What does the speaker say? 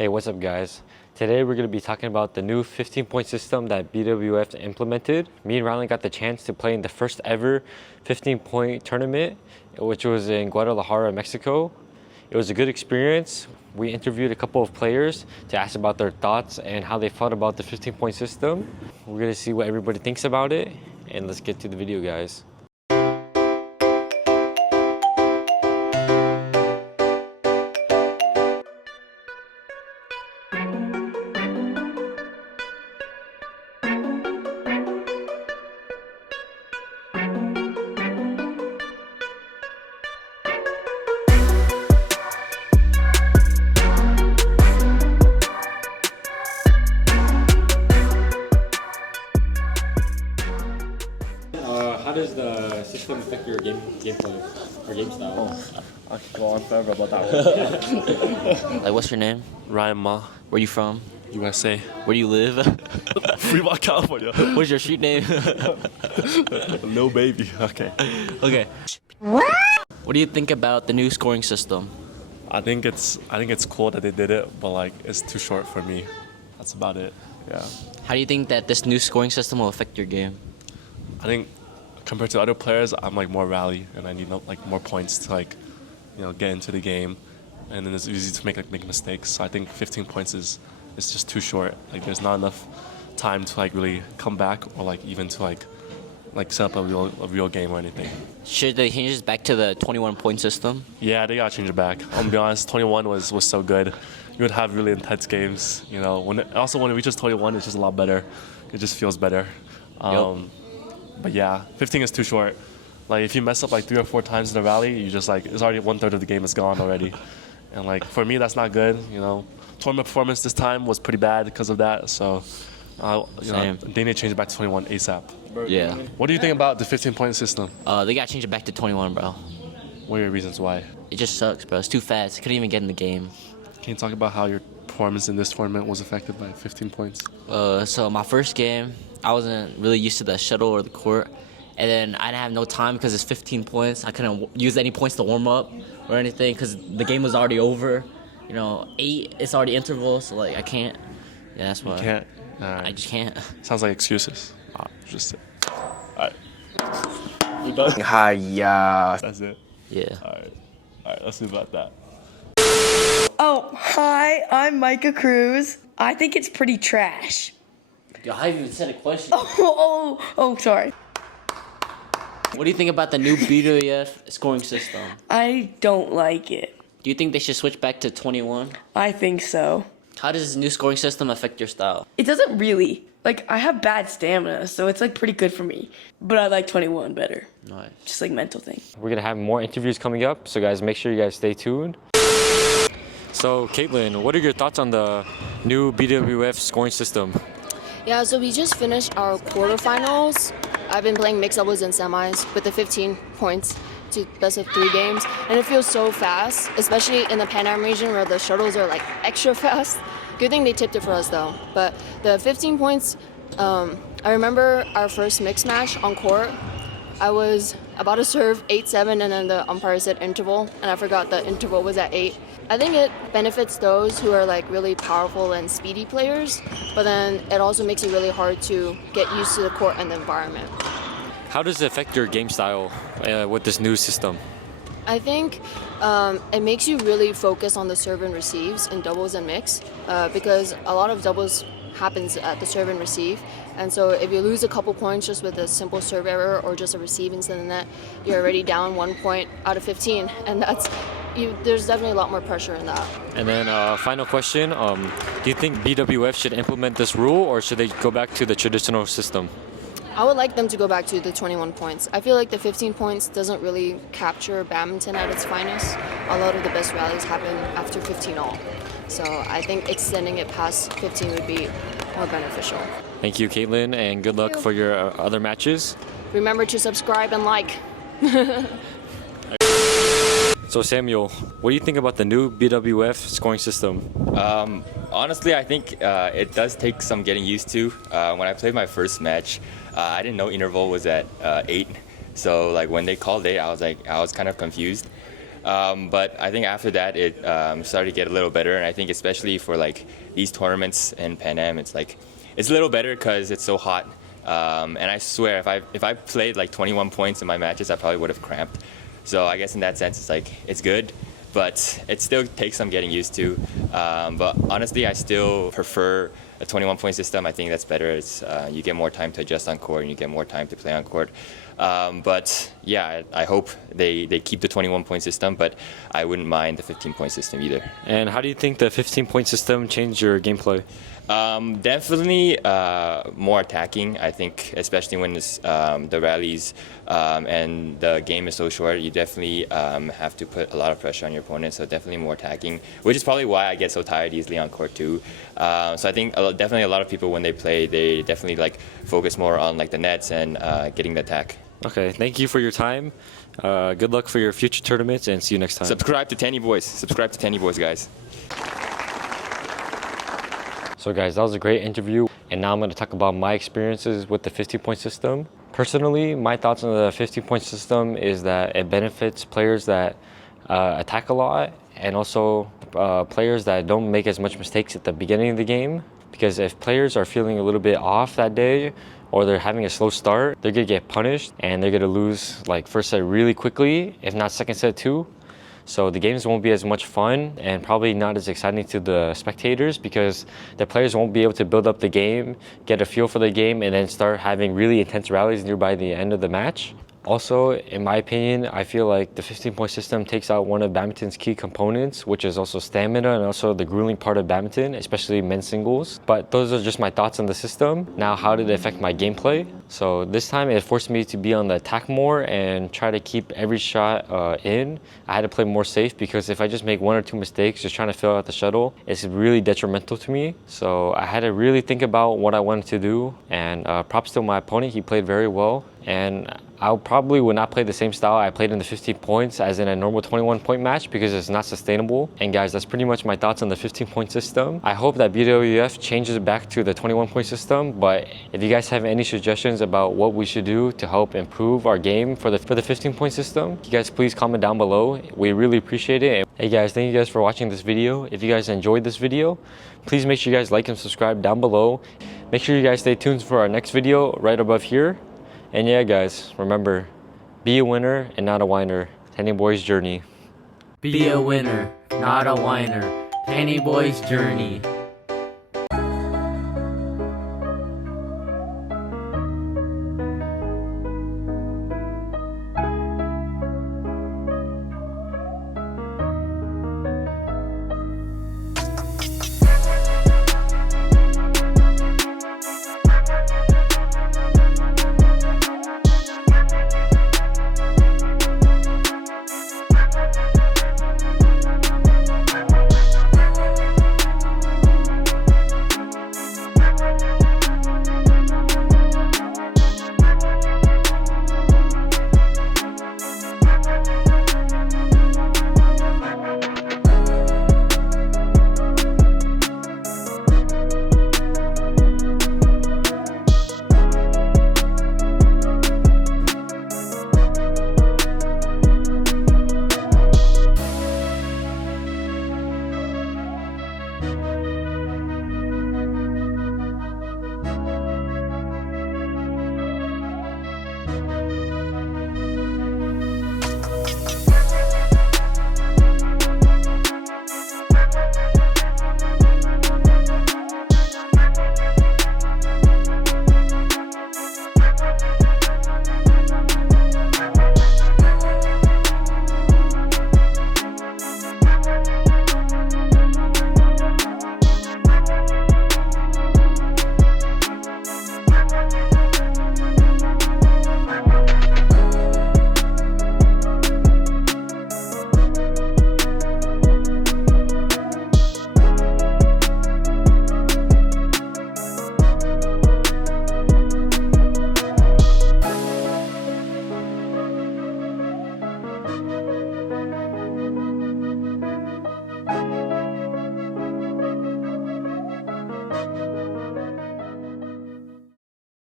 Hey, what's up guys? Today we're going to be talking about the new 15-point system that BWF implemented. Me and Rylan got the chance to play in the first ever 15-point tournament, which was in Guadalajara, Mexico. It was a good experience. We interviewed a couple of players to ask about their thoughts and how they felt about the 15-point system. We're going to see what everybody thinks about it, and let's get to the video, guys. How does the system affect your gameplay or game style? I could go on forever about that. Like, what's your name? Ryan Ma, Where you from? USA. Where do you live? Fremont, California. What's your street name? Lil baby. Okay. Okay. What do you think about the new scoring system? I think it's cool that they did it, but like it's too short for me. That's about it. Yeah. How do you think that this new scoring system will affect your game? I think compared to other players, I'm like more rally, and I need like more points to like, get into the game, and then it's easy to make mistakes. So I think 15 points is just too short. Like there's not enough time to like really come back or like even to like set up a real game or anything. Should they change this back to the 21-point system? Yeah, they gotta change it back. I'm gonna be honest, 21 was so good. You would have really intense games. When it reaches 21, it's just a lot better. It just feels better. But yeah, 15 is too short. Like if you mess up like 3 or 4 times in a rally, you just like it's already 1/3 of the game is gone already. And like for me, that's not good. Tournament performance this time was pretty bad because of that. So they need to change it back to 21 ASAP. Yeah. What do you think about the 15-point system? They gotta change it back to 21, bro. What are your reasons why? It just sucks, bro. It's too fast. I couldn't even get in the game. Can you talk about how your performance in this tournament was affected by 15 points? So my first game, I wasn't really used to the shuttle or the court, and then I didn't have no time because it's 15 points. I couldn't use any points to warm up or anything because the game was already over. 8, it's already interval, so like I can't. Yeah, that's why. You can't? Right. I just can't. Sounds like excuses. Just it. Alright. You done? Hi, yeah. That's it? Yeah. Alright, let's see about that. Oh, hi, I'm Micah Cruz. I think it's pretty trash. Yo, I haven't even said a question. Oh, sorry. What do you think about the new BWF scoring system? I don't like it. Do you think they should switch back to 21? I think so. How does this new scoring system affect your style? It doesn't really. Like, I have bad stamina, so it's like pretty good for me. But I like 21 better. Nice. Just like mental thing. We're going to have more interviews coming up, so guys, make sure you guys stay tuned. So, Caitlyn, what are your thoughts on the new BWF scoring system? Yeah, so we just finished our quarterfinals. I've been playing mixed doubles and semis with the 15 points to best of 3 games, and it feels so fast, especially in the Pan Am region where the shuttles are like extra fast. Good thing they tipped it for us though. But the 15 points, I remember our first mixed match on court. I was about to serve 8-7 and then the umpire said interval, and I forgot the interval was at 8. I think it benefits those who are like really powerful and speedy players, but then it also makes it really hard to get used to the court and the environment. How does it affect your game style with this new system? I think it makes you really focus on the serve and receives in doubles and mix because a lot of doubles happens at the serve and receive. And so if you lose a couple points just with a simple serve error or just a receive instead of net, you're already down 1 point out of 15. And there's definitely a lot more pressure in that. And then final question, do you think BWF should implement this rule or should they go back to the traditional system? I would like them to go back to the 21 points. I feel like the 15 points doesn't really capture badminton at its finest. A lot of the best rallies happen after 15 all. So I think extending it past 15 would be more beneficial. Thank you, Caitlyn, and good luck for your other matches. Remember to subscribe and like. So Samuel, what do you think about the new BWF scoring system? Honestly, I think it does take some getting used to. When I played my first match, I didn't know interval was at 8. So like when they called 8, I was kind of confused. But I think after that, it started to get a little better. And I think especially for like these tournaments in Pan Am, it's a little better because it's so hot. And I swear, if I played like 21 points in my matches, I probably would have cramped. So I guess in that sense, it's good, but it still takes some getting used to. But honestly, I still prefer a 21-point system. I think that's better. It's you get more time to adjust on court, and you get more time to play on court. But yeah, I hope they keep the 21-point system, but I wouldn't mind the 15-point system either. And how do you think the 15-point system changed your gameplay? Definitely more attacking. I think, especially when it's, the rallies and the game is so short, you definitely have to put a lot of pressure on your opponent. So definitely more attacking, which is probably why I get so tired easily on court too. So I think definitely a lot of people when they play, they definitely like focus more on like the nets and getting the attack. Okay, thank you for your time. Good luck for your future tournaments, and see you next time. Subscribe to Tenny Boys. Subscribe to Tenny Boys, guys. So guys, that was a great interview, and now I'm going to talk about my experiences with the 15-point system. Personally, my thoughts on the 15-point system is that it benefits players that attack a lot, and also players that don't make as much mistakes at the beginning of the game. Because if players are feeling a little bit off that day, or they're having a slow start, they're gonna get punished, and they're gonna lose like first set really quickly, if not second set too. So the games won't be as much fun and probably not as exciting to the spectators, because the players won't be able to build up the game, get a feel for the game, and then start having really intense rallies nearby the end of the match. Also, in my opinion, I feel like the 15-point system takes out one of badminton's key components, which is also stamina and also the grueling part of badminton, especially men's singles. But those are just my thoughts on the system. Now, how did it affect my gameplay? So this time it forced me to be on the attack more and try to keep every shot in. I had to play more safe, because if I just make one or two mistakes just trying to fill out the shuttle, it's really detrimental to me. So I had to really think about what I wanted to do, and props to my opponent, he played very well. And I probably would not play the same style I played in the 15 points as in a normal 21-point match, because it's not sustainable. And guys, that's pretty much my thoughts on the 15-point system. I hope that BWF changes it back to the 21-point system, but if you guys have any suggestions about what we should do to help improve our game for the 15-point system, you guys please comment down below. We really appreciate it. Hey guys, thank you guys for watching this video. If you guys enjoyed this video, please make sure you guys like and subscribe down below. Make sure you guys stay tuned for our next video right above here. And yeah guys, remember, be a winner and not a whiner. Tenny Boys Journey. Be a winner, not a whiner. Tenny Boys Journey.